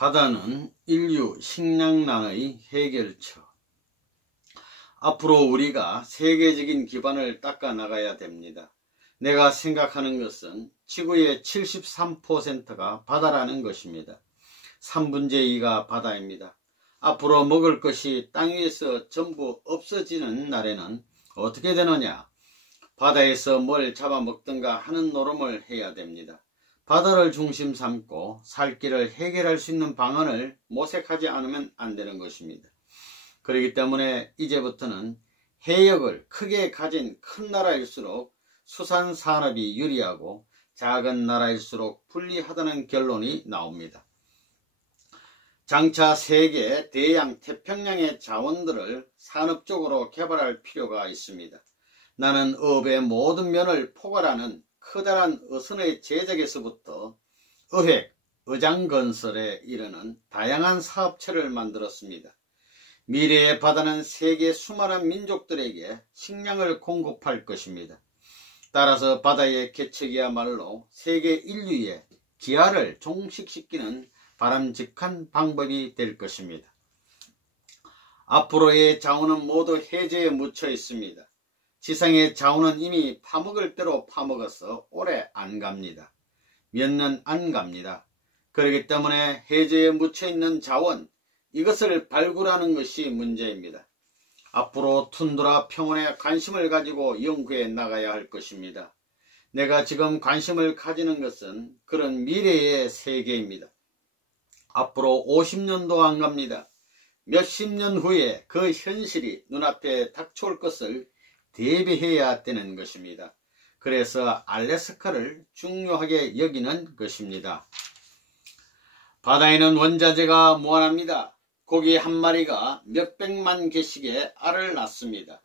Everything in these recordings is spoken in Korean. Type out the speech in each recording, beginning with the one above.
바다는 인류 식량난의 해결처. 앞으로 우리가 세계적인 기반을 닦아 나가야 됩니다. 내가 생각하는 것은 지구의 73%가 바다라는 것입니다. 3분의 2가 바다입니다. 앞으로 먹을 것이 땅 위에서 전부 없어지는 날에는 어떻게 되느냐? 바다에서 뭘 잡아먹든가 하는 노름을 해야 됩니다. 바다를 중심 삼고 살 길을 해결할 수 있는 방안을 모색하지 않으면 안 되는 것입니다. 그렇기 때문에 이제부터는 해역을 크게 가진 큰 나라일수록 수산산업이 유리하고 작은 나라일수록 불리하다는 결론이 나옵니다. 장차 세계 대양 태평양의 자원들을 산업적으로 개발할 필요가 있습니다. 나는 업의 모든 면을 포괄하는 커다란 어선의 제작에서부터 어획, 어장건설에 이르는 다양한 사업체를 만들었습니다. 미래의 바다는 세계 수많은 민족들에게 식량을 공급할 것입니다. 따라서 바다의 개척이야말로 세계 인류의 기아를 종식시키는 바람직한 방법이 될 것입니다. 앞으로의 자원은 모두 해저에 묻혀 있습니다. 지상의 자원은 이미 파먹을 대로 파먹어서 오래 안 갑니다. 몇 년 안 갑니다. 그렇기 때문에 해저에 묻혀있는 자원, 이것을 발굴하는 것이 문제입니다. 앞으로 툰드라 평원에 관심을 가지고 연구해 나가야 할 것입니다. 내가 지금 관심을 가지는 것은 그런 미래의 세계입니다. 앞으로 50년도 안 갑니다. 몇십 년 후에 그 현실이 눈앞에 닥쳐올 것을 대비해야 되는 것입니다. 그래서 알래스카를 중요하게 여기는 것입니다. 바다에는 원자재가 무한합니다. 고기 한 마리가 몇백만 개씩의 알을 낳습니다.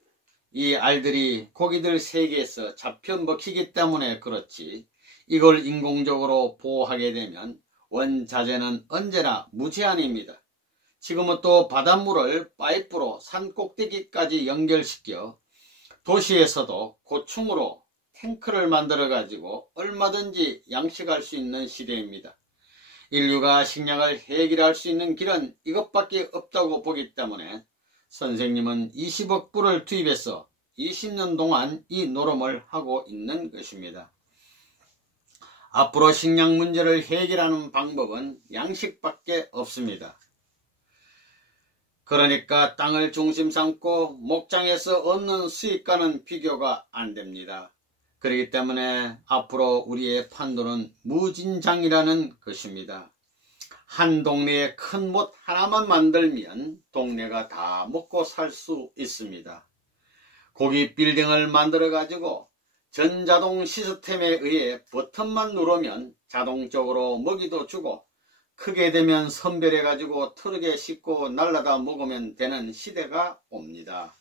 이 알들이 고기들 세계에서 잡혀 먹히기 때문에 그렇지, 이걸 인공적으로 보호하게 되면 원자재는 언제나 무제한입니다. 지금은 또 바닷물을 파이프로 산 꼭대기까지 연결시켜 도시에서도 고층으로 탱크를 만들어 가지고 얼마든지 양식할 수 있는 시대입니다. 인류가 식량을 해결할 수 있는 길은 이것밖에 없다고 보기 때문에 선생님은 20억 불을 투입해서 20년 동안 이 노름을 하고 있는 것입니다. 앞으로 식량 문제를 해결하는 방법은 양식밖에 없습니다. 그러니까 땅을 중심 삼고 목장에서 얻는 수익과는 비교가 안 됩니다. 그렇기 때문에 앞으로 우리의 판도는 무진장이라는 것입니다. 한 동네에 큰 못 하나만 만들면 동네가 다 먹고 살 수 있습니다. 고기 빌딩을 만들어 가지고 전자동 시스템에 의해 버튼만 누르면 자동적으로 먹이도 주고 크게 되면 선별해 가지고 트럭에 싣고 날라다 먹으면 되는 시대가 옵니다.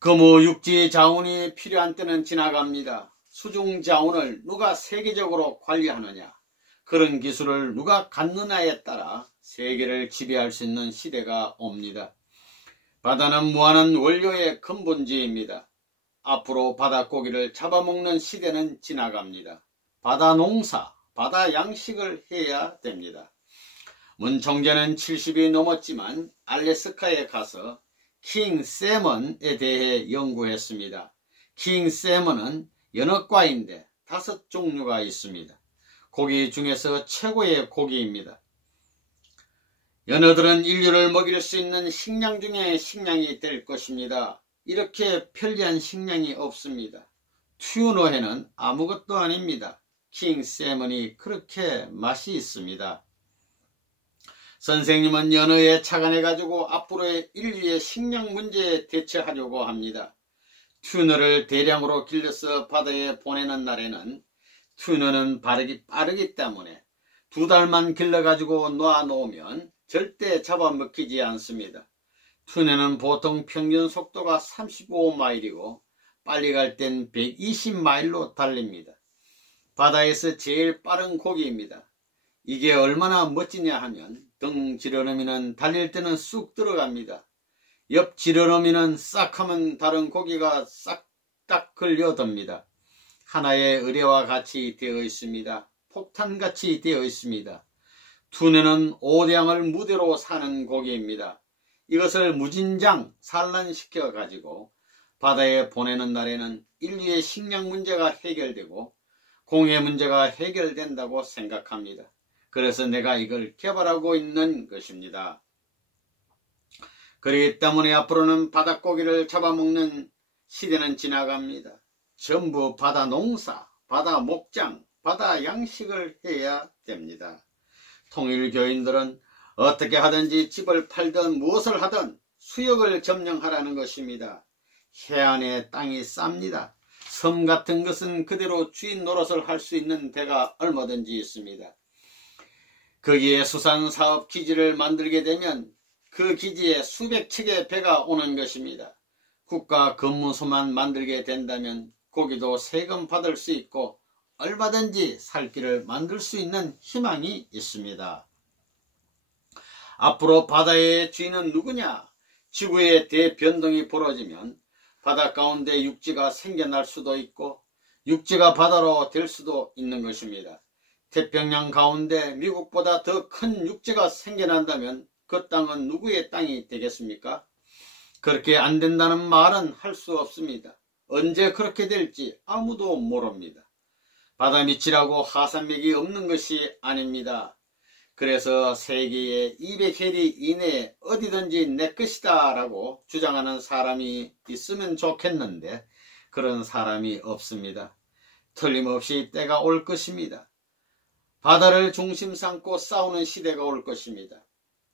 금호 육지 자원이 필요한 때는 지나갑니다. 수중 자원을 누가 세계적으로 관리하느냐, 그런 기술을 누가 갖느냐에 따라 세계를 지배할 수 있는 시대가 옵니다. 바다는 무한한 원료의 근본지입니다. 앞으로 바닷고기를 잡아먹는 시대는 지나갑니다. 바다 농사, 바다 양식을 해야 됩니다. 문 총재는 70이 넘었지만 알래스카에 가서 킹 세먼에 대해 연구했습니다. 킹 세먼은 연어과인데 5종류가 있습니다. 고기 중에서 최고의 고기입니다. 연어들은 인류를 먹일 수 있는 식량 중에 식량이 될 것입니다. 이렇게 편리한 식량이 없습니다. 튜너회는 아무것도 아닙니다. 킹 세먼이 그렇게 맛이 있습니다. 선생님은 연어에 착안해 가지고 앞으로의 인류의 식량 문제에 대처하려고 합니다. 튜너를 대량으로 길러서 바다에 보내는 날에는 튜너는 빠르기 때문에 2달만 길러 가지고 놔놓으면 절대 잡아먹히지 않습니다. 튜너는 보통 평균 속도가 35마일이고 빨리 갈 땐 120마일로 달립니다. 바다에서 제일 빠른 고기입니다. 이게 얼마나 멋지냐 하면 등 지느러미는 달릴 때는 쑥 들어갑니다. 옆 지느러미는 싹 하면 다른 고기가 싹딱 걸려듭니다. 하나의 의뢰와 같이 되어 있습니다. 폭탄같이 되어 있습니다. 둔해는 오대양을 무대로 사는 고기입니다. 이것을 무진장 산란시켜 가지고 바다에 보내는 날에는 인류의 식량 문제가 해결되고 공해 문제가 해결된다고 생각합니다. 그래서 내가 이걸 개발하고 있는 것입니다. 그렇기 때문에 앞으로는 바닷고기를 잡아먹는 시대는 지나갑니다. 전부 바다 농사, 바다 목장, 바다 양식을 해야 됩니다. 통일교인들은 어떻게 하든지 집을 팔든 무엇을 하든 수역을 점령하라는 것입니다. 해안의 땅이 쌉니다. 섬 같은 것은 그대로 주인 노릇을 할 수 있는 데가 얼마든지 있습니다. 거기에 수산사업 기지를 만들게 되면 그 기지에 수백 척의 배가 오는 것입니다. 국가 근무소만 만들게 된다면 거기도 세금 받을 수 있고 얼마든지 살 길을 만들 수 있는 희망이 있습니다. 앞으로 바다의 주인은 누구냐? 지구의 대변동이 벌어지면 바다 가운데 육지가 생겨날 수도 있고 육지가 바다로 될 수도 있는 것입니다. 태평양 가운데 미국보다 더 큰 육지가 생겨난다면 그 땅은 누구의 땅이 되겠습니까? 그렇게 안 된다는 말은 할 수 없습니다. 언제 그렇게 될지 아무도 모릅니다. 바다 밑이라고 하산맥이 없는 것이 아닙니다. 그래서 세계의 200해리 이내에 어디든지 내 것이다 라고 주장하는 사람이 있으면 좋겠는데 그런 사람이 없습니다. 틀림없이 때가 올 것입니다. 바다를 중심 삼고 싸우는 시대가 올 것입니다.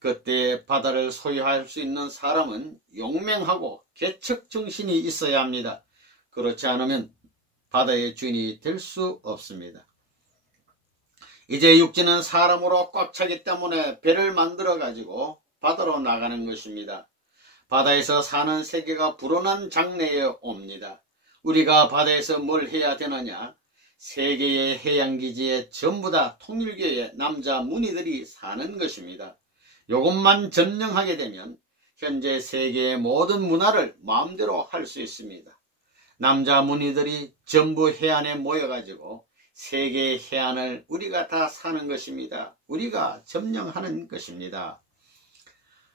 그때 바다를 소유할 수 있는 사람은 용맹하고 개척 정신이 있어야 합니다. 그렇지 않으면 바다의 주인이 될 수 없습니다. 이제 육지는 사람으로 꽉 차기 때문에 배를 만들어 가지고 바다로 나가는 것입니다. 바다에서 사는 세계가 불어난 장래에 옵니다. 우리가 바다에서 뭘 해야 되느냐? 세계의 해양기지에 전부 다 통일교의 남자 무니들이 사는 것입니다. 이것만 점령하게 되면 현재 세계의 모든 문화를 마음대로 할 수 있습니다. 남자 무니들이 전부 해안에 모여가지고 세계의 해안을 우리가 다 사는 것입니다. 우리가 점령하는 것입니다.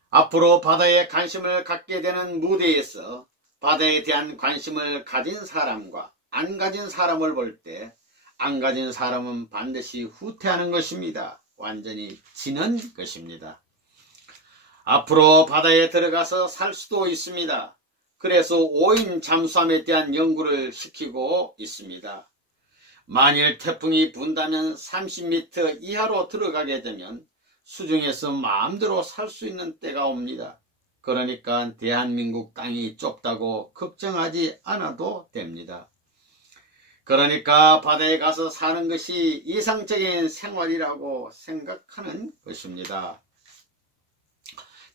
앞으로 바다에 관심을 갖게 되는 무대에서 바다에 대한 관심을 가진 사람과 안 가진 사람을 볼 때 안 가진 사람은 반드시 후퇴하는 것입니다. 완전히 지는 것입니다. 앞으로 바다에 들어가서 살 수도 있습니다. 그래서 오인 잠수함에 대한 연구를 시키고 있습니다. 만일 태풍이 분다면 30m 이하로 들어가게 되면 수중에서 마음대로 살 수 있는 때가 옵니다. 그러니까 대한민국 땅이 좁다고 걱정하지 않아도 됩니다. 그러니까 바다에 가서 사는 것이 이상적인 생활이라고 생각하는 것입니다.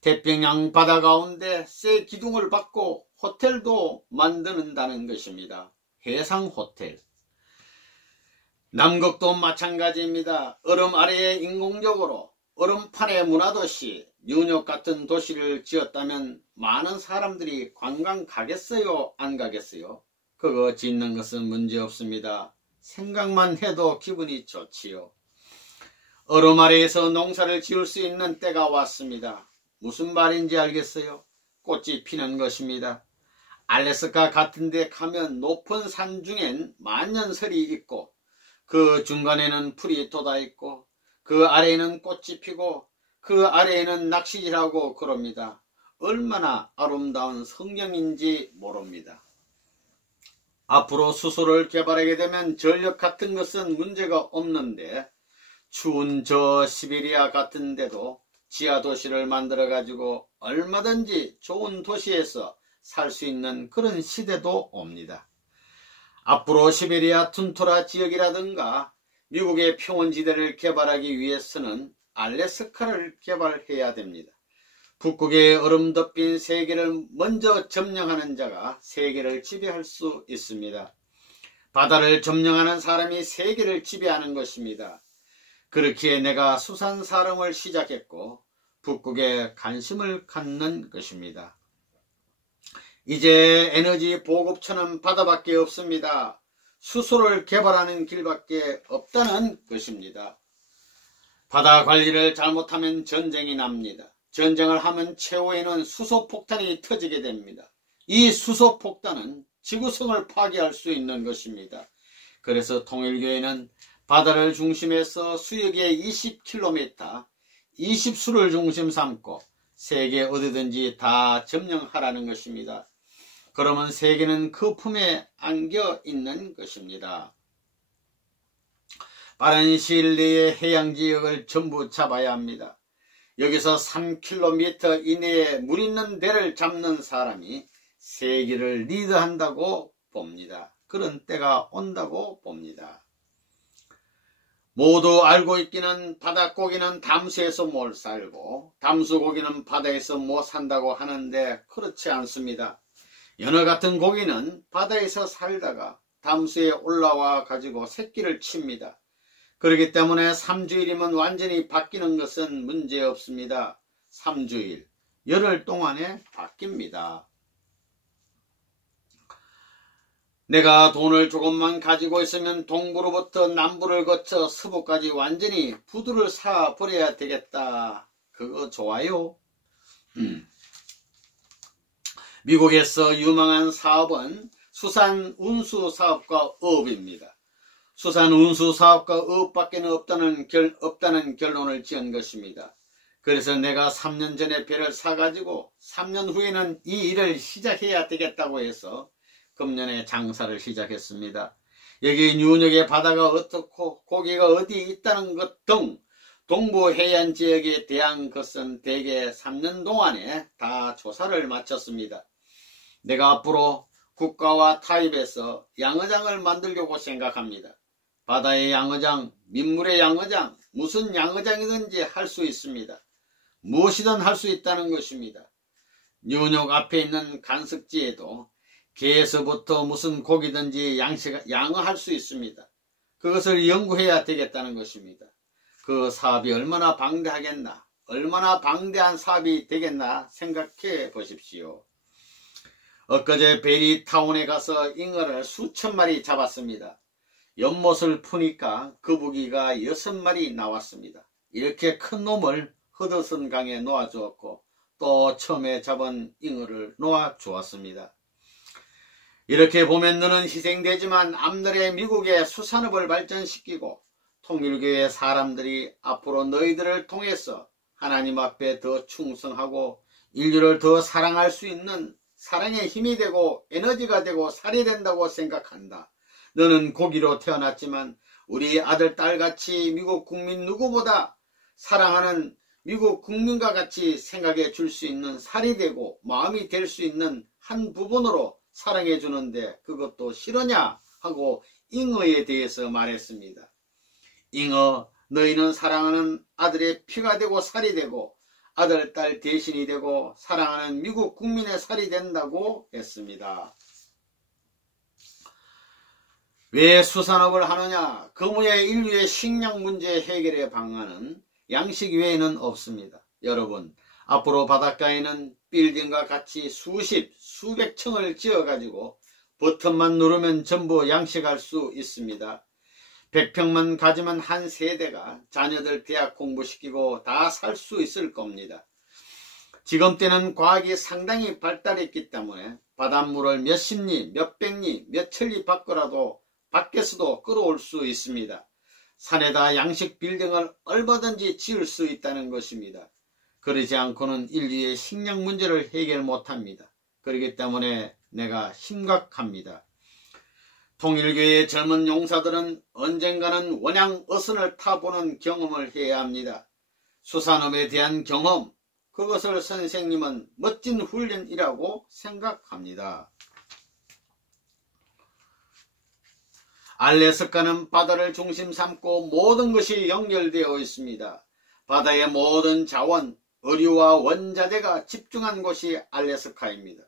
태평양 바다 가운데 새 기둥을 받고 호텔도 만드는다는 것입니다. 해상호텔. 남극도 마찬가지입니다. 얼음 아래에 인공적으로 얼음판의 문화도시, 뉴욕 같은 도시를 지었다면 많은 사람들이 관광 가겠어요? 안 가겠어요? 그거 짓는 것은 문제없습니다. 생각만 해도 기분이 좋지요. 얼음 아래에서 농사를 지을 수 있는 때가 왔습니다. 무슨 말인지 알겠어요? 꽃이 피는 것입니다. 알래스카 같은 데 가면 높은 산 중엔 만년설이 있고 그 중간에는 풀이 돋아있고 그 아래에는 꽃이 피고 그 아래에는 낚시질하고 그럽니다. 얼마나 아름다운 성경인지 모릅니다. 앞으로 수소를 개발하게 되면 전력 같은 것은 문제가 없는데 추운 저 시베리아 같은 데도 지하도시를 만들어 가지고 얼마든지 좋은 도시에서 살 수 있는 그런 시대도 옵니다. 앞으로 시베리아 툰토라 지역이라든가 미국의 평원지대를 개발하기 위해서는 알래스카를 개발해야 됩니다. 북극의 얼음 덮인 세계를 먼저 점령하는 자가 세계를 지배할 수 있습니다. 바다를 점령하는 사람이 세계를 지배하는 것입니다. 그렇기에 내가 수산사령을 시작했고 북극에 관심을 갖는 것입니다. 이제 에너지 보급처는 바다밖에 없습니다. 수소를 개발하는 길밖에 없다는 것입니다. 바다 관리를 잘못하면 전쟁이 납니다. 전쟁을 하면 최후에는 수소폭탄이 터지게 됩니다. 이 수소폭탄은 지구성을 파괴할 수 있는 것입니다. 그래서 통일교회는 바다를 중심해서 수역의 20km, 20수를 중심 삼고 세계 어디든지 다 점령하라는 것입니다. 그러면 세계는 그 품에 안겨 있는 것입니다. 빠른 시일 내에 해양지역을 전부 잡아야 합니다. 여기서 3km 이내에 물 있는 데를 잡는 사람이 세계를 리드한다고 봅니다. 그런 때가 온다고 봅니다. 모두 알고 있기는 바닷고기는 담수에서 못 살고 담수고기는 바다에서 못 산다고 하는데 그렇지 않습니다. 연어 같은 고기는 바다에서 살다가 담수에 올라와 가지고 새끼를 칩니다. 그렇기 때문에 3주일이면 완전히 바뀌는 것은 문제없습니다. 3주일, 열흘 동안에 바뀝니다. 내가 돈을 조금만 가지고 있으면 동부로부터 남부를 거쳐 서부까지 완전히 부두를 사버려야 되겠다. 그거 좋아요? 미국에서 유망한 사업은 수산운수사업과 어업입니다. 수산운수사업과 어업밖에 없다는 결론을 지은 것입니다. 그래서 내가 3년 전에 배를 사가지고 3년 후에는 이 일을 시작해야 되겠다고 해서 금년에 장사를 시작했습니다. 여기 뉴욕의 바다가 어떻고 고기가 어디 있다는 것 등 동부 해안 지역에 대한 것은 대개 3년 동안에 다 조사를 마쳤습니다. 내가 앞으로 국가와 타협해서 양어장을 만들려고 생각합니다. 바다의 양어장, 민물의 양어장, 무슨 양어장이든지 할 수 있습니다. 무엇이든 할 수 있다는 것입니다. 뉴욕 앞에 있는 간석지에도 개에서부터 무슨 고기든지 양어할 수 있습니다. 그것을 연구해야 되겠다는 것입니다. 그 사업이 얼마나 방대하겠나, 얼마나 방대한 사업이 되겠나 생각해 보십시오. 엊그제 베리타운에 가서 잉어를 수천 마리 잡았습니다. 연못을 푸니까 거북이가 6마리 나왔습니다. 이렇게 큰 놈을 허드슨 강에 놓아주었고 또 처음에 잡은 잉어를 놓아주었습니다. 이렇게 보면 너는 희생되지만 앞날에 미국의 수산업을 발전시키고 통일교회 사람들이 앞으로 너희들을 통해서 하나님 앞에 더 충성하고 인류를 더 사랑할 수 있는 사랑의 힘이 되고 에너지가 되고 살이 된다고 생각한다. 너는 고기로 태어났지만 우리 아들, 딸같이 미국 국민 누구보다 사랑하는 미국 국민과 같이 생각해 줄 수 있는 살이 되고 마음이 될 수 있는 한 부분으로 사랑해 주는데 그것도 싫으냐 하고 잉어에 대해서 말했습니다. 잉어, 너희는 사랑하는 아들의 피가 되고 살이 되고 아들, 딸 대신이 되고 사랑하는 미국 국민의 살이 된다고 했습니다. 왜 수산업을 하느냐? 그무의 인류의 식량 문제 해결의 방안은 양식 외에는 없습니다. 여러분, 앞으로 바닷가에는 빌딩과 같이 수십, 수백 층을 지어가지고 버튼만 누르면 전부 양식할 수 있습니다. 100평만 가지면 한 세대가 자녀들 대학 공부시키고 다 살 수 있을 겁니다. 지금 때는 과학이 상당히 발달했기 때문에 바닷물을 몇십 리, 몇백 리, 몇천 리 밖에서도 끌어올 수 있습니다. 산에다 양식 빌딩을 얼마든지 지을 수 있다는 것입니다. 그러지 않고는 인류의 식량 문제를 해결 못합니다. 그렇기 때문에 내가 심각합니다. 통일교회의 젊은 용사들은 언젠가는 원양 어선을 타보는 경험을 해야 합니다. 수산업에 대한 경험, 그것을 선생님은 멋진 훈련이라고 생각합니다. 알래스카는 바다를 중심 삼고 모든 것이 연결되어 있습니다. 바다의 모든 자원, 의류와 원자재가 집중한 곳이 알래스카입니다.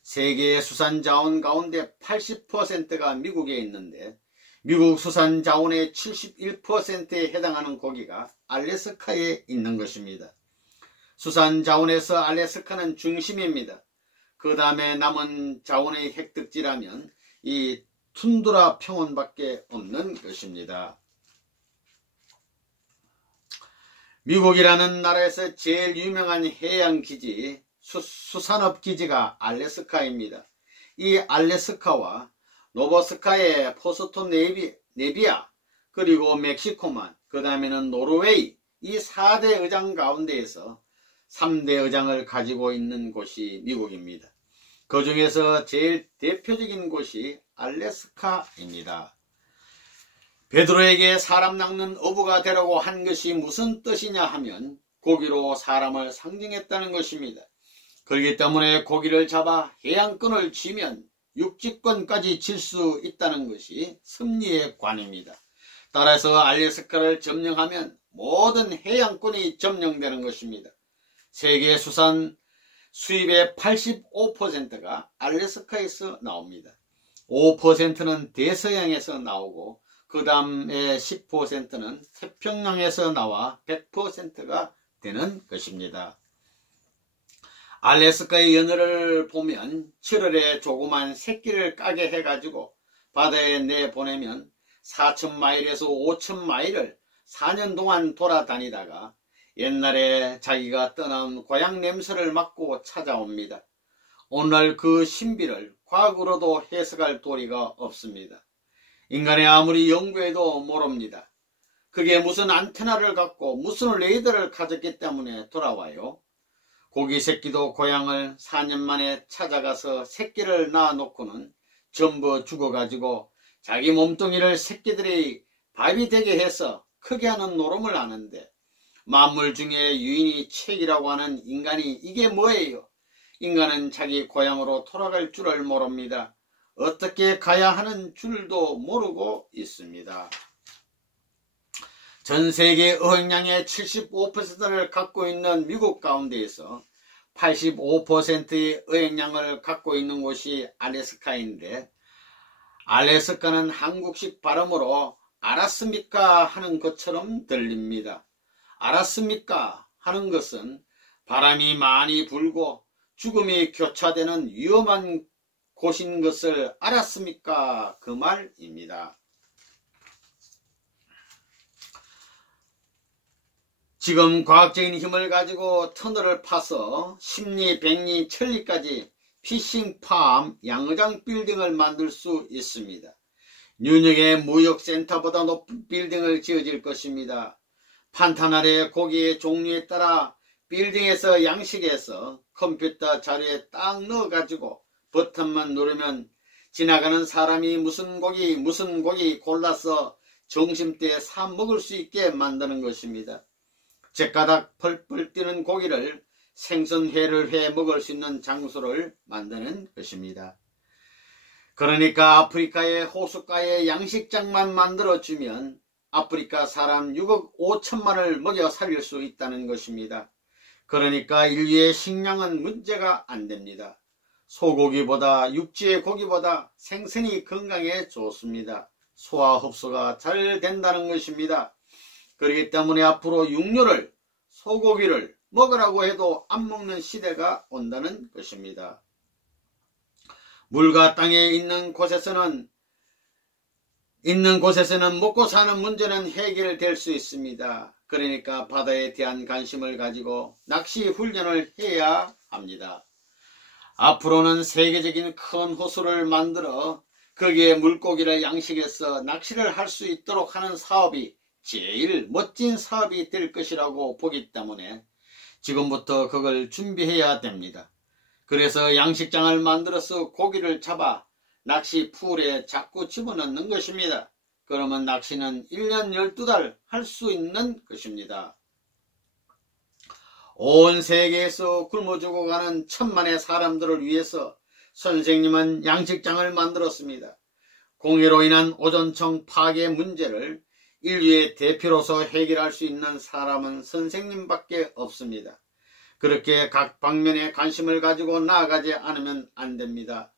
세계의 수산자원 가운데 80%가 미국에 있는데 미국 수산자원의 71%에 해당하는 고기가 알래스카에 있는 것입니다. 수산자원에서 알래스카는 중심입니다. 그 다음에 남은 자원의 획득지라면 이 툰드라 평원밖에 없는 것입니다. 미국이라는 나라에서 제일 유명한 해양기지, 수산업기지가 알래스카입니다. 이 알래스카와 노보스카의 포스토 네비아, 그리고 멕시코만, 그 다음에는 노르웨이, 이 4대 의장 가운데에서 3대 의장을 가지고 있는 곳이 미국입니다. 그 중에서 제일 대표적인 곳이 알래스카입니다. 베드로에게 사람 낚는 어부가 되라고 한 것이 무슨 뜻이냐 하면 고기로 사람을 상징했다는 것입니다. 그렇기 때문에 고기를 잡아 해양권을 쥐면 육지권까지 질 수 있다는 것이 섭리의 관입니다. 따라서 알래스카를 점령하면 모든 해양권이 점령되는 것입니다. 세계 수산 수입의 85%가 알래스카에서 나옵니다. 5%는 대서양에서 나오고 그 다음에 10%는 태평양에서 나와 100%가 되는 것입니다. 알래스카의 연어를 보면 7월에 조그만 새끼를 까게 해가지고 바다에 내보내면 4,000마일에서 5,000마일을 4년 동안 돌아다니다가 옛날에 자기가 떠나온 고향 냄새를 맡고 찾아옵니다. 오늘날 그 신비를 과학으로도 해석할 도리가 없습니다. 인간이 아무리 연구해도 모릅니다. 그게 무슨 안테나를 갖고 무슨 레이더를 가졌기 때문에 돌아와요. 고기 새끼도 고향을 4년 만에 찾아가서 새끼를 낳아놓고는 전부 죽어가지고 자기 몸뚱이를 새끼들이 밥이 되게 해서 크게 하는 노름을 하는데, 만물 중에 유인이 책이라고 하는 인간이 이게 뭐예요? 인간은 자기 고향으로 돌아갈 줄을 모릅니다. 어떻게 가야 하는 줄도 모르고 있습니다. 전 세계 어획량의 75%를 갖고 있는 미국 가운데에서 85%의 어획량을 갖고 있는 곳이 알래스카인데, 알래스카는 한국식 발음으로 알았습니까 하는 것처럼 들립니다. 알았습니까 하는 것은 바람이 많이 불고 죽음이 교차되는 위험한 곳인 것을 알았습니까? 그 말입니다. 지금 과학적인 힘을 가지고 터널을 파서 십리, 백리, 천리까지 피싱팜, 양의장 빌딩을 만들 수 있습니다. 뉴욕의 무역센터보다 높은 빌딩을 지어질 것입니다. 판타날의 고기의 종류에 따라 빌딩에서 양식해서 컴퓨터 자료에 딱 넣어가지고 버튼만 누르면 지나가는 사람이 무슨 고기 골라서 점심때 사 먹을 수 있게 만드는 것입니다. 젓가락 펄펄 뛰는 고기를 생선회를 해 먹을 수 있는 장소를 만드는 것입니다. 그러니까 아프리카의 호숫가에 양식장만 만들어주면 아프리카 사람 6억 5천만을 먹여 살릴 수 있다는 것입니다. 그러니까 인류의 식량은 문제가 안 됩니다. 소고기보다 육지의 고기보다 생선이 건강에 좋습니다. 소화 흡수가 잘 된다는 것입니다. 그렇기 때문에 앞으로 육류를, 소고기를 먹으라고 해도 안 먹는 시대가 온다는 것입니다. 물과 땅에 있는 곳에서는 먹고 사는 문제는 해결될 수 있습니다. 그러니까 바다에 대한 관심을 가지고 낚시 훈련을 해야 합니다. 앞으로는 세계적인 큰 호수를 만들어 거기에 물고기를 양식해서 낚시를 할 수 있도록 하는 사업이 제일 멋진 사업이 될 것이라고 보기 때문에 지금부터 그걸 준비해야 됩니다. 그래서 양식장을 만들어서 고기를 잡아 낚시 풀에 자꾸 집어넣는 것입니다. 그러면 낚시는 1년 12달 할 수 있는 것입니다. 온 세계에서 굶어 죽어가는 천만의 사람들을 위해서 선생님은 양식장을 만들었습니다. 공해로 인한 오존층 파괴 문제를 인류의 대표로서 해결할 수 있는 사람은 선생님밖에 없습니다. 그렇게 각 방면에 관심을 가지고 나아가지 않으면 안 됩니다.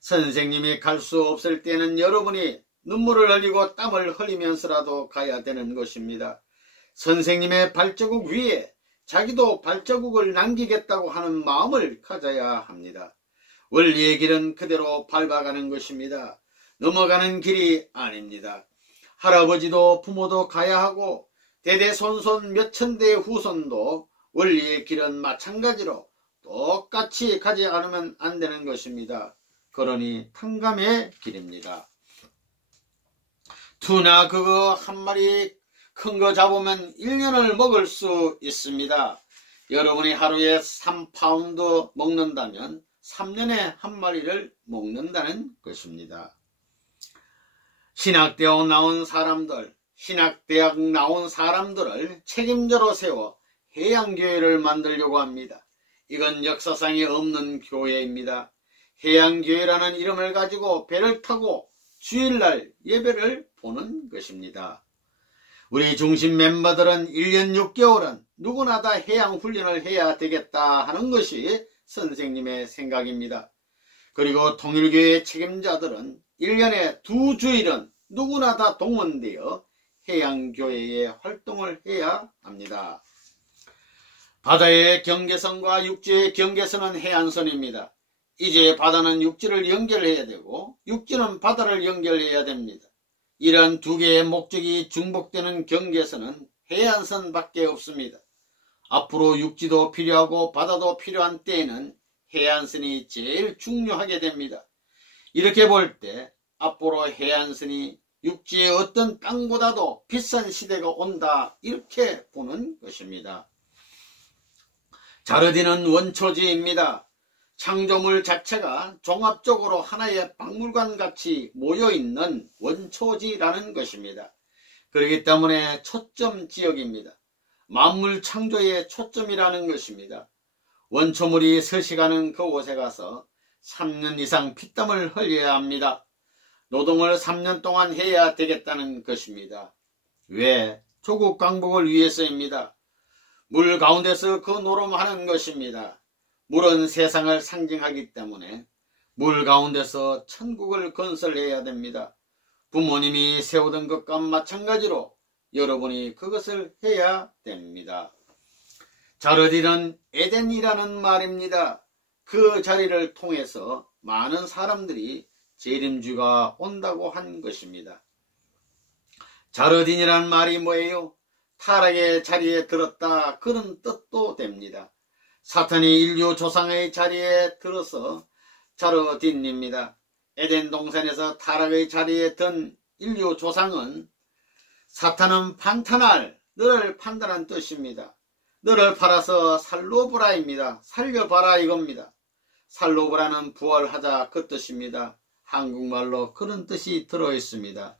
선생님이 갈 수 없을 때는 여러분이 눈물을 흘리고 땀을 흘리면서라도 가야 되는 것입니다. 선생님의 발자국 위에 자기도 발자국을 남기겠다고 하는 마음을 가져야 합니다. 원리의 길은 그대로 밟아가는 것입니다. 넘어가는 길이 아닙니다. 할아버지도 부모도 가야 하고 대대손손 몇천 대의 후손도 원리의 길은 마찬가지로 똑같이 가지 않으면 안 되는 것입니다. 그러니 탕감의 길입니다. 투나 그거 한 마리 큰 거 잡으면 1년을 먹을 수 있습니다. 여러분이 하루에 3파운드 먹는다면 3년에 한 마리를 먹는다는 것입니다. 신학대학 나온 사람들을 책임자로 세워 해양교회를 만들려고 합니다. 이건 역사상에 없는 교회입니다. 해양교회라는 이름을 가지고 배를 타고 주일날 예배를 보는 것입니다. 우리 중심 멤버들은 1년 6개월은 누구나 다 해양훈련을 해야 되겠다 하는 것이 선생님의 생각입니다. 그리고 통일교회 책임자들은 1년에 2주일은 누구나 다 동원되어 해양교회의 활동을 해야 합니다. 바다의 경계선과 육지의 경계선은 해안선입니다. 이제 바다는 육지를 연결해야 되고 육지는 바다를 연결해야 됩니다. 이러한 두 개의 목적이 중복되는 경계선은 해안선밖에 없습니다. 앞으로 육지도 필요하고 바다도 필요한 때에는 해안선이 제일 중요하게 됩니다. 이렇게 볼 때 앞으로 해안선이 육지의 어떤 땅보다도 비싼 시대가 온다, 이렇게 보는 것입니다. 자르딘은 원초지입니다. 창조물 자체가 종합적으로 하나의 박물관같이 모여있는 원초지라는 것입니다. 그렇기 때문에 초점 지역입니다. 만물 창조의 초점이라는 것입니다. 원초물이 서식하는 그곳에 가서 3년 이상 피땀을 흘려야 합니다. 노동을 3년 동안 해야 되겠다는 것입니다. 왜? 조국 강복을 위해서입니다. 물 가운데서 그 노름하는 것입니다. 물은 세상을 상징하기 때문에 물 가운데서 천국을 건설해야 됩니다. 부모님이 세우던 것과 마찬가지로 여러분이 그것을 해야 됩니다. 자르딘은 에덴이라는 말입니다. 그 자리를 통해서 많은 사람들이 재림주가 온다고 한 것입니다. 자르딘이란 말이 뭐예요? 타락의 자리에 들었다, 그런 뜻도 됩니다. 사탄이 인류 조상의 자리에 들어서 자르딘입니다. 에덴 동산에서 타락의 자리에 든 인류 조상은, 사탄은 판탄할, 너를 판단한 뜻입니다. 너를 팔아서 살로브라입니다. 살려봐라 이겁니다. 살로브라는 부활하자 그 뜻입니다. 한국말로 그런 뜻이 들어있습니다.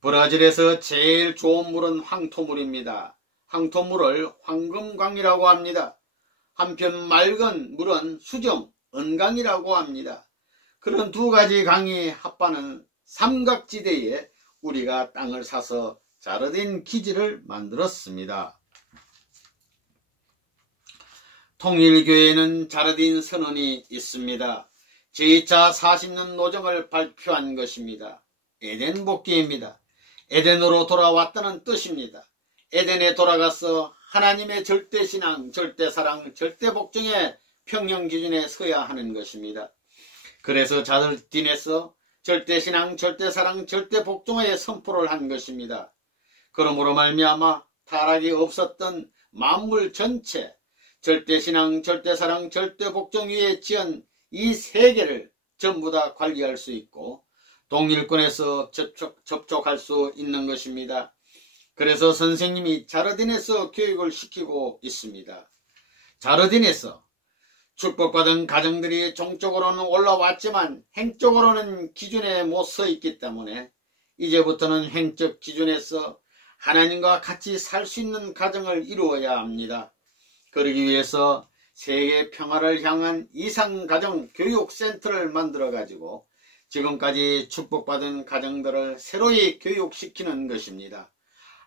브라질에서 제일 좋은 물은 황토물입니다. 황토물을 황금강이라고 합니다. 한편 맑은 물은 수정, 은강이라고 합니다. 그런 두 가지 강이 합하는 삼각지대에 우리가 땅을 사서 자르딘 기지를 만들었습니다. 통일교회는 자르딘 선언이 있습니다. 제2차 40년 노정을 발표한 것입니다. 에덴 복귀입니다. 에덴으로 돌아왔다는 뜻입니다. 에덴에 돌아가서 하나님의 절대신앙, 절대사랑, 절대복종의 평형기준에 서야 하는 것입니다. 그래서 자르딘에서 절대신앙, 절대사랑, 절대복종의 선포를 한 것입니다. 그러므로 말미암아 타락이 없었던 만물 전체, 절대신앙, 절대사랑, 절대복종 위에 지은 이 세계를 전부 다 관리할 수 있고 동일권에서 접촉할 수 있는 것입니다. 그래서 선생님이 자르딘에서 교육을 시키고 있습니다. 자르딘에서 축복받은 가정들이 종적으로는 올라왔지만 행적으로는 기준에 못 서 있기 때문에 이제부터는 행적 기준에서 하나님과 같이 살 수 있는 가정을 이루어야 합니다. 그러기 위해서 세계 평화를 향한 이상가정 교육센터를 만들어 가지고 지금까지 축복받은 가정들을 새로이 교육시키는 것입니다.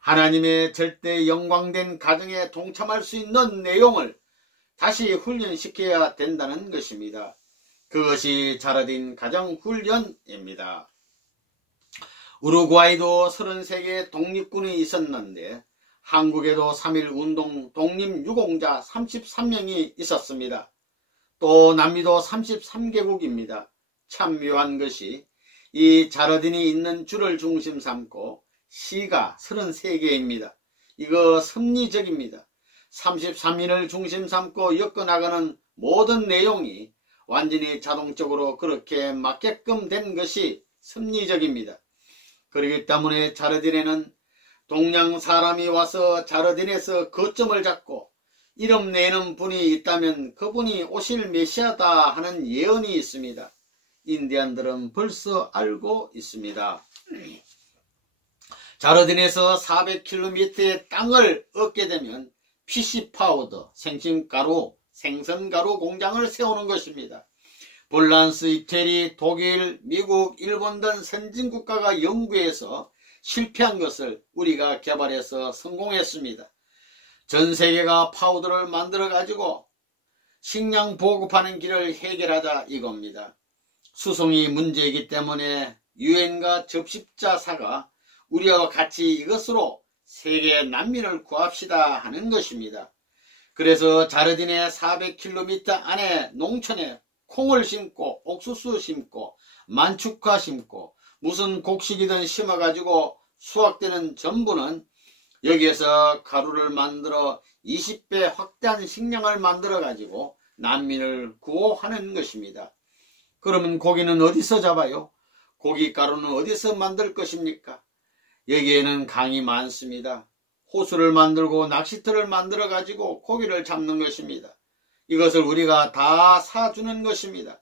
하나님의 절대 영광된 가정에 동참할 수 있는 내용을 다시 훈련시켜야 된다는 것입니다. 그것이 자르딘 가정훈련입니다. 우루과이도 33개의 독립군이 있었는데 한국에도 3.1운동 독립유공자 33명이 있었습니다. 또 남미도 33개국입니다. 참 묘한 것이 이 자르딘이 있는 주를 중심 삼고 시가 33개입니다. 이거 섭리적입니다. 33인을 중심 삼고 엮어나가는 모든 내용이 완전히 자동적으로 그렇게 맞게끔 된 것이 섭리적입니다. 그렇기 때문에 자르딘에는 동양 사람이 와서 자르딘에서 거점을 잡고 이름 내는 분이 있다면 그분이 오실 메시아다 하는 예언이 있습니다. 인디안들은 벌써 알고 있습니다. 자르딘에서 400km의 땅을 얻게 되면 PC 파우더, 생선가루 공장을 세우는 것입니다. 폴란스, 이태리, 독일, 미국, 일본 등 선진국가가 연구해서 실패한 것을 우리가 개발해서 성공했습니다. 전 세계가 파우더를 만들어 가지고 식량 보급하는 길을 해결하자 이겁니다. 수송이 문제이기 때문에 유엔과 접십자사가 우리와 같이 이것으로 세계 난민을 구합시다 하는 것입니다. 그래서 자르딘의 400km 안에 농촌에 콩을 심고 옥수수 심고 만축화 심고 무슨 곡식이든 심어가지고 수확되는 전부는 여기에서 가루를 만들어 20배 확대한 식량을 만들어 가지고 난민을 구호하는 것입니다. 그러면 고기는 어디서 잡아요? 고기 가루는 어디서 만들 것입니까? 여기에는 강이 많습니다. 호수를 만들고 낚시터를 만들어 가지고 고기를 잡는 것입니다. 이것을 우리가 다 사주는 것입니다.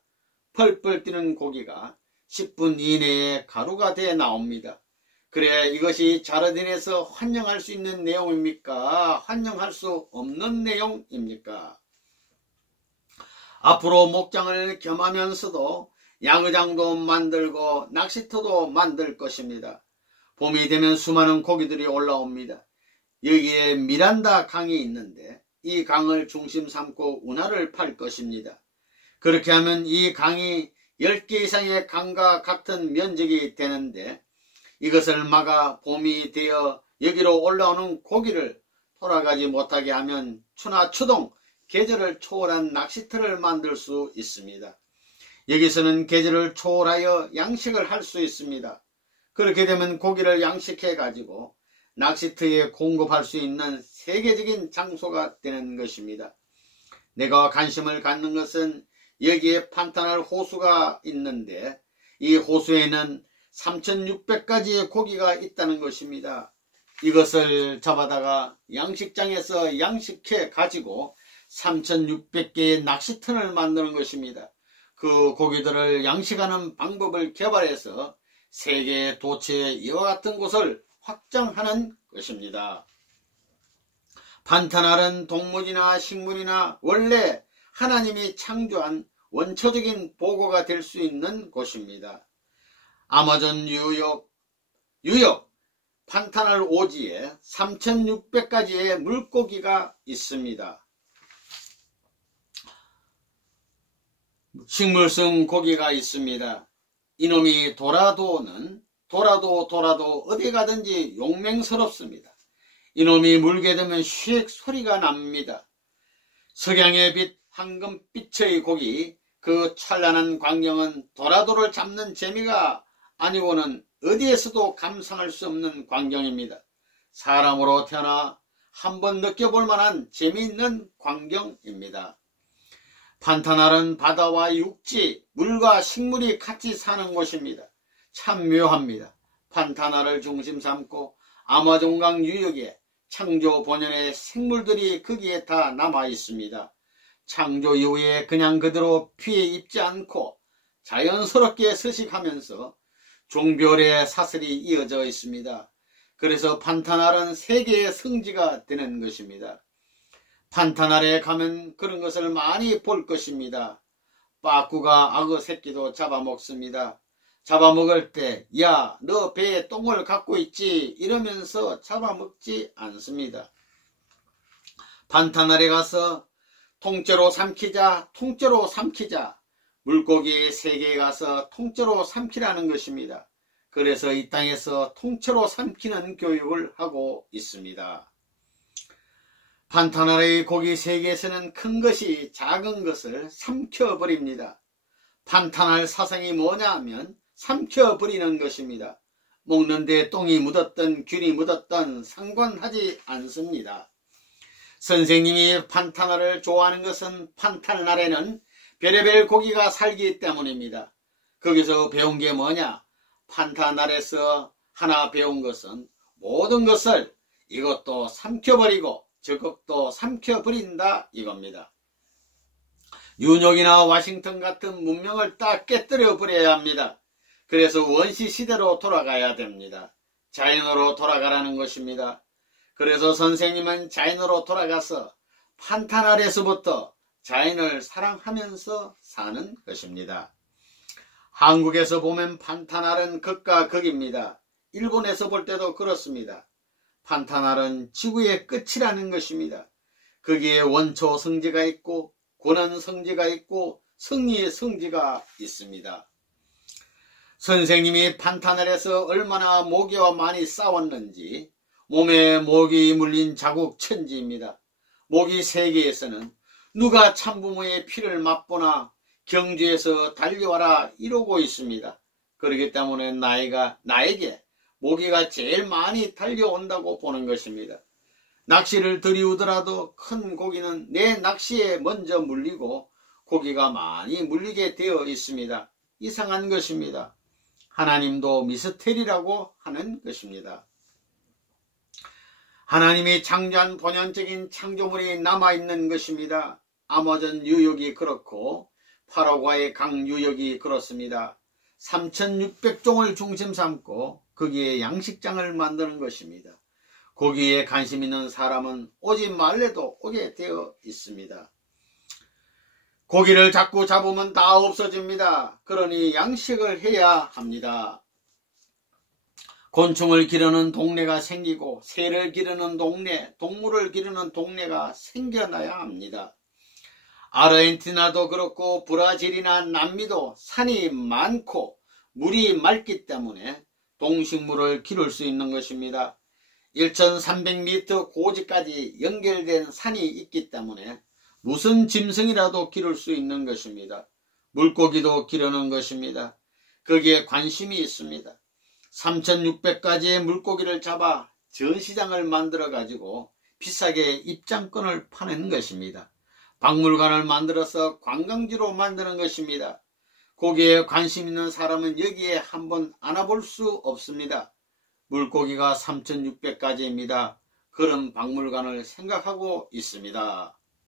펄펄 뛰는 고기가 10분 이내에 가루가 돼 나옵니다. 그래 이것이 자르딘에서 환영할 수 있는 내용입니까? 환영할 수 없는 내용입니까? 앞으로 목장을 겸하면서도 양어장도 만들고 낚시터도 만들 것입니다. 봄이 되면 수많은 고기들이 올라옵니다. 여기에 미란다 강이 있는데 이 강을 중심 삼고 운하를 팔 것입니다. 그렇게 하면 이 강이 10개 이상의 강과 같은 면적이 되는데 이것을 막아 봄이 되어 여기로 올라오는 고기를 돌아가지 못하게 하면 추나 추동 계절을 초월한 낚시터를 만들 수 있습니다. 여기서는 계절을 초월하여 양식을 할 수 있습니다. 그렇게 되면 고기를 양식해 가지고 낚시터에 공급할 수 있는 세계적인 장소가 되는 것입니다. 내가 관심을 갖는 것은 여기에 판타날 호수가 있는데 이 호수에는 3600가지의 고기가 있다는 것입니다. 이것을 잡아다가 양식장에서 양식해 가지고 3600개의 낚시터를 만드는 것입니다. 그 고기들을 양식하는 방법을 개발해서 세계 도처에 이와 같은 곳을 확장하는 것입니다. 판타날은 동물이나 식물이나 원래 하나님이 창조한 원초적인 보고가 될 수 있는 곳입니다. 아마존 유역 판타날 오지에 3600가지의 물고기가 있습니다. 식물성 고기가 있습니다. 이놈이 도라도는 도라도 어디 가든지 용맹스럽습니다. 이놈이 물게 되면 휙 소리가 납니다. 석양의 빛 황금빛의 고기 그 찬란한 광경은 도라도를 잡는 재미가 아니고는 어디에서도 감상할 수 없는 광경입니다. 사람으로 태어나 한번 느껴볼 만한 재미있는 광경입니다. 판타날은 바다와 육지, 물과 식물이 같이 사는 곳입니다. 참 묘합니다. 판타날을 중심 삼고 아마존강 유역에 창조 본연의 생물들이 거기에 다 남아 있습니다. 창조 이후에 그냥 그대로 피해 입지 않고 자연스럽게 서식하면서 종별의 사슬이 이어져 있습니다. 그래서 판타날은 세계의 성지가 되는 것입니다. 판타날에 가면 그런 것을 많이 볼 것입니다. 빠꾸가 악어 새끼도 잡아먹습니다. 잡아먹을 때 야, 너 배에 똥을 갖고 있지 이러면서 잡아먹지 않습니다. 판타날에 가서 통째로 삼키자 물고기 세계에 가서 통째로 삼키라는 것입니다. 그래서 이 땅에서 통째로 삼키는 교육을 하고 있습니다. 판타날의 고기 세계에서는 큰 것이 작은 것을 삼켜버립니다. 판타날 사상이 뭐냐 하면 삼켜버리는 것입니다. 먹는데 똥이 묻었던 균이 묻었던 상관하지 않습니다. 선생님이 판타나를 좋아하는 것은 판타날에는 별의별 고기가 살기 때문입니다. 거기서 배운 게 뭐냐? 판타날에서 하나 배운 것은 모든 것을 이것도 삼켜버리고 저것도 삼켜버린다 이겁니다. 뉴욕이나 워싱턴 같은 문명을 딱 깨뜨려 버려야 합니다. 그래서 원시 시대로 돌아가야 됩니다. 자연으로 돌아가라는 것입니다. 그래서 선생님은 자연으로 돌아가서 판타날에서부터 자연을 사랑하면서 사는 것입니다. 한국에서 보면 판타날은 극과 극입니다. 일본에서 볼 때도 그렇습니다. 판타날은 지구의 끝이라는 것입니다. 거기에 원초 성지가 있고 고난 성지가 있고 승리의 성지가 있습니다. 선생님이 판타날에서 얼마나 모기와 많이 싸웠는지 몸에 모기 물린 자국 천지입니다. 모기 세계에서는 누가 참부모의 피를 맛보나 경주에서 달려와라 이러고 있습니다. 그렇기 때문에 나에게 모기가 제일 많이 달려온다고 보는 것입니다. 낚시를 들이우더라도 큰 고기는 내 낚시에 먼저 물리고 고기가 많이 물리게 되어 있습니다. 이상한 것입니다. 하나님도 미스테리라고 하는 것입니다. 하나님이 창조한 본연적인 창조물이 남아있는 것입니다. 아마존 유역이 그렇고 파라과이 강 유역이 그렇습니다. 3600종을 중심 삼고 거기에 양식장을 만드는 것입니다. 거기에 관심 있는 사람은 오지 말래도 오게 되어 있습니다. 고기를 자꾸 잡으면 다 없어집니다. 그러니 양식을 해야 합니다. 곤충을 기르는 동네가 생기고 새를 기르는 동네, 동물을 기르는 동네가 생겨나야 합니다. 아르헨티나도 그렇고 브라질이나 남미도 산이 많고 물이 맑기 때문에 동식물을 기를 수 있는 것입니다. 1300m 고지까지 연결된 산이 있기 때문에 무슨 짐승이라도 기를 수 있는 것입니다. 물고기도 기르는 것입니다. 거기에 관심이 있습니다. 3600가지의 물고기를 잡아 전시장을 만들어 가지고 비싸게 입장권을 파는 것입니다. 박물관을 만들어서 관광지로 만드는 것입니다. 거기에 관심 있는 사람은 여기에 한번 안아볼 수 없습니다. 물고기가 3600가지입니다. 그런 박물관을 생각하고 있습니다.